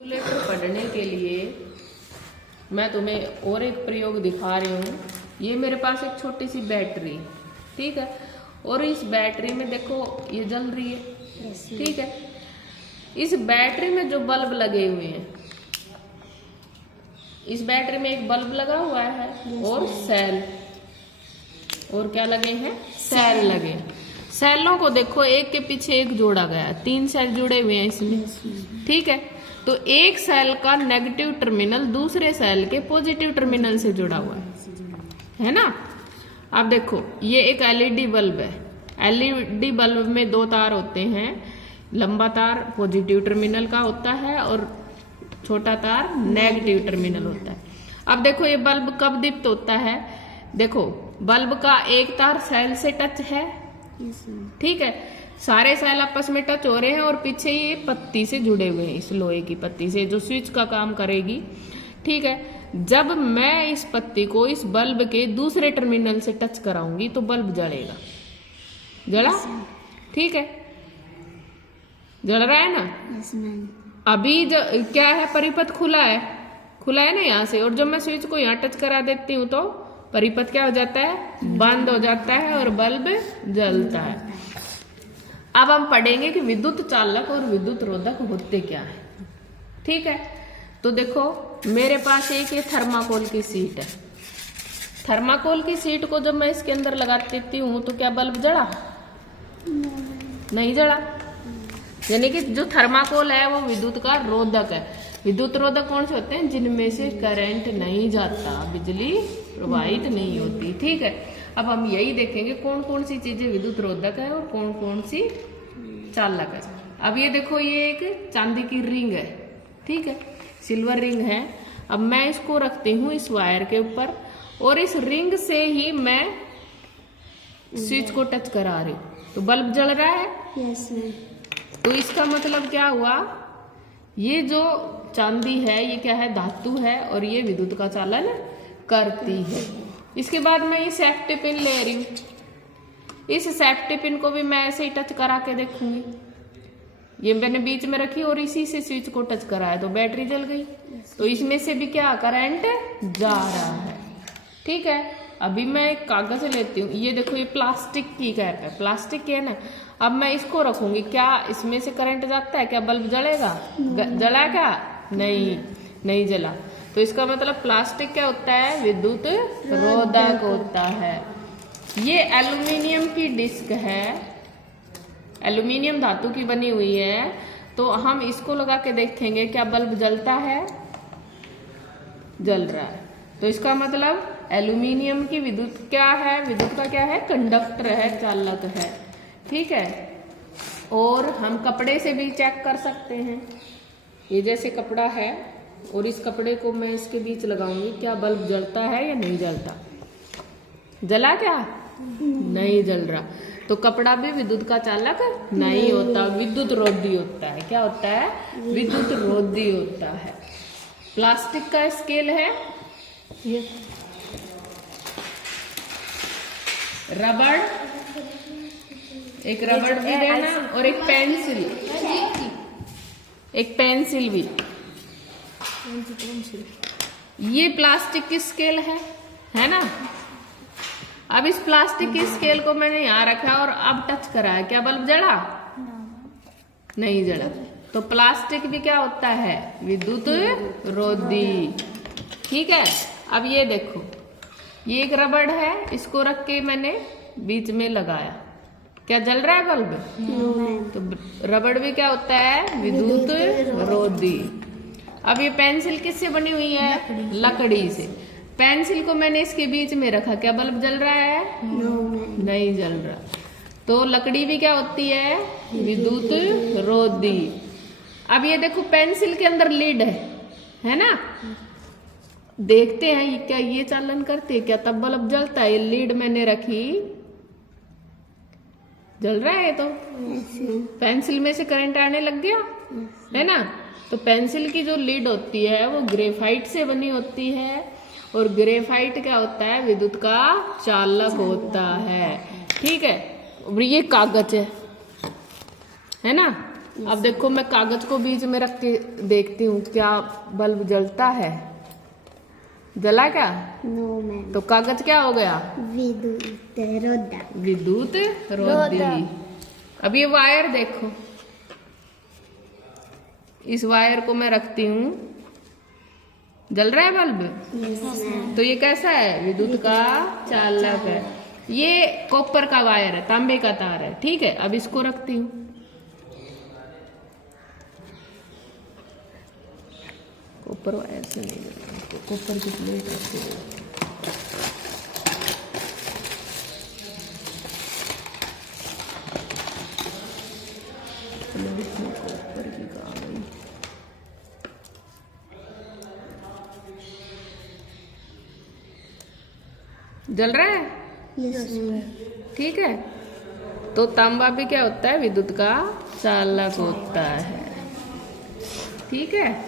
Calculator पढ़ने के लिए मैं तुम्हें और एक प्रयोग दिखा रही हूँ। ये मेरे पास एक छोटी सी बैटरी, ठीक है, और इस बैटरी में देखो ये जल रही है, ठीक है। इस बैटरी में जो बल्ब लगे हुए हैं, इस बैटरी में एक बल्ब लगा हुआ है और सेल, और क्या लगे हैं, सेल लगे। सेलों को देखो एक के पीछे एक जोड़ा गया, 3 सेल जुड़े हुए हैं इसमें, ठीक है। तो एक सेल का नेगेटिव टर्मिनल दूसरे सेल के पॉजिटिव टर्मिनल से जुड़ा हुआ है ना। अब देखो ये एक एलईडी बल्ब है। एलईडी बल्ब में 2 तार होते हैं, लंबा तार पॉजिटिव टर्मिनल का होता है और छोटा तार नेगेटिव टर्मिनल होता है। अब देखो ये बल्ब कब दीप्त होता है, देखो बल्ब का एक तार सेल से टच है, ठीक है, सारे सेल आपस में टच हो रहे हैं और पीछे ये पत्ती से जुड़े हुए हैं, इस लोहे की पत्ती से जो स्विच का काम करेगी, ठीक है। जब मैं इस पत्ती को इस बल्ब के दूसरे टर्मिनल से टच कराऊंगी तो बल्ब जलेगा, जला, ठीक है, जल रहा है ना। अभी क्या है, परिपथ खुला है ना यहाँ से, और जब मैं स्विच को यहाँ टच करा देती हूँ तो परिपथ क्या हो जाता है, बंद हो जाता है और बल्ब जलता है। अब हम पढ़ेंगे कि विद्युत चालक और विद्युत रोधक होते क्या है, ठीक है। तो देखो मेरे पास एक ये थर्माकोल की शीट है। थर्माकोल की शीट को जब मैं इसके अंदर लगा देती हूँ तो क्या बल्ब जला, नहीं जला। यानी कि जो थर्माकोल है वो विद्युत का रोधक है। विद्युत रोधक कौन से होते हैं, जिनमें से करंट नहीं जाता, बिजली प्रवाहित नहीं होती, ठीक है। अब हम यही देखेंगे कौन कौन सी चीजें विद्युत रोधक है और कौन कौन सी चालक है। अब ये देखो ये एक चांदी की रिंग है, ठीक है, सिल्वर रिंग है। अब मैं इसको रखती हूँ इस वायर के ऊपर और इस रिंग से ही मैं स्विच को टच करा रही हूँ तो बल्ब जल रहा है। Yes ma'am. तो इसका मतलब क्या हुआ, ये जो चांदी है ये क्या है, धातु है और ये विद्युत का चालन करती है। इसके बाद मैं ये सेफ्टी पिन ले रही हूँ, इस सेफ्टी पिन को भी मैं ऐसे ही टच करा के देखूंगी। ये मैंने बीच में रखी और इसी से स्विच को टच कराया तो बैटरी जल गई। तो इसमें से भी क्या करंट जा रहा है, ठीक है। अभी मैं एक कागज लेती हूँ, ये देखो ये प्लास्टिक की कैप है, प्लास्टिक की है ना। अब मैं इसको रखूंगी, क्या इसमें से करंट जाता है, क्या बल्ब जलेगा, जला क्या, नहीं जला। तो इसका मतलब प्लास्टिक क्या होता है, विद्युत रोधक होता है। ये एल्युमिनियम की डिस्क है, एल्युमिनियम धातु की बनी हुई है। तो हम इसको लगा के देखेंगे क्या बल्ब जलता है, जल रहा है। तो इसका मतलब एल्युमिनियम की विद्युत क्या है, विद्युत का क्या है, कंडक्टर है, चालक है, ठीक है। और हम कपड़े से भी चेक कर सकते हैं। ये जैसे कपड़ा है और इस कपड़े को मैं इसके बीच लगाऊंगी, क्या बल्ब जलता है या नहीं जलता, जला क्या, नहीं जल रहा। तो कपड़ा भी विद्युत का चालक नहीं होता, विद्युत रोधी होता है। क्या होता है, विद्युत रोधी होता है। प्लास्टिक का स्केल है ये, रबड़, एक रबड़ भी देना और एक पेंसिल, एक पेंसिल भी। ये प्लास्टिक की स्केल है ना। अब इस प्लास्टिक की स्केल को मैंने यहाँ रखा और अब टच करा है, क्या बल्ब जला, नहीं जला। तो प्लास्टिक भी क्या होता है, विद्युत रोधी, ठीक है। अब ये देखो ये एक रबड़ है, इसको रख के मैंने बीच में लगाया, क्या जल रहा है बल्ब, तो रबड़ भी क्या होता है, विद्युत रोधी। अब ये पेंसिल किससे बनी हुई है, लकड़ी से। पेंसिल को मैंने इसके बीच में रखा, क्या बल्ब जल रहा है, नहीं जल रहा। तो लकड़ी भी क्या होती है, विद्युत रोधी। अब ये देखो पेंसिल के अंदर लीड है ना, देखते हैं ये क्या ये चालन करते हैं क्या, तब बल्ब जलता है। ये लीड मैंने रखी, जल रहा है। तो पेंसिल में से करंट आने लग गया है ना। तो पेंसिल की जो लीड होती है वो ग्रेफाइट से बनी होती है और ग्रेफाइट क्या होता है, विद्युत का चालक होता है, ठीक है। ये कागज है ना, अब देखो मैं कागज को बीच में रख के देखती हूँ क्या बल्ब जलता है। जला क्या? No ma'am. तो कागज क्या हो गया? विद्युत रोधा। विद्युत रोधी। अब ये वायर देखो, इस वायर को मैं रखती हूँ, जल रहा है बल्ब। तो ये कैसा है? विद्युत का चालक है। ये कॉपर का वायर है, तांबे का तार है, ठीक है। अब इसको रखती हूँ, कॉपर वायर से नहीं जलना, तो कॉपर की प्लेट रखती हूँ। कॉपर की कहाँ गई? जल रहा है? ठीक है। तो तांबा भी क्या होता है? विद्युत का चालक होता है, ठीक है।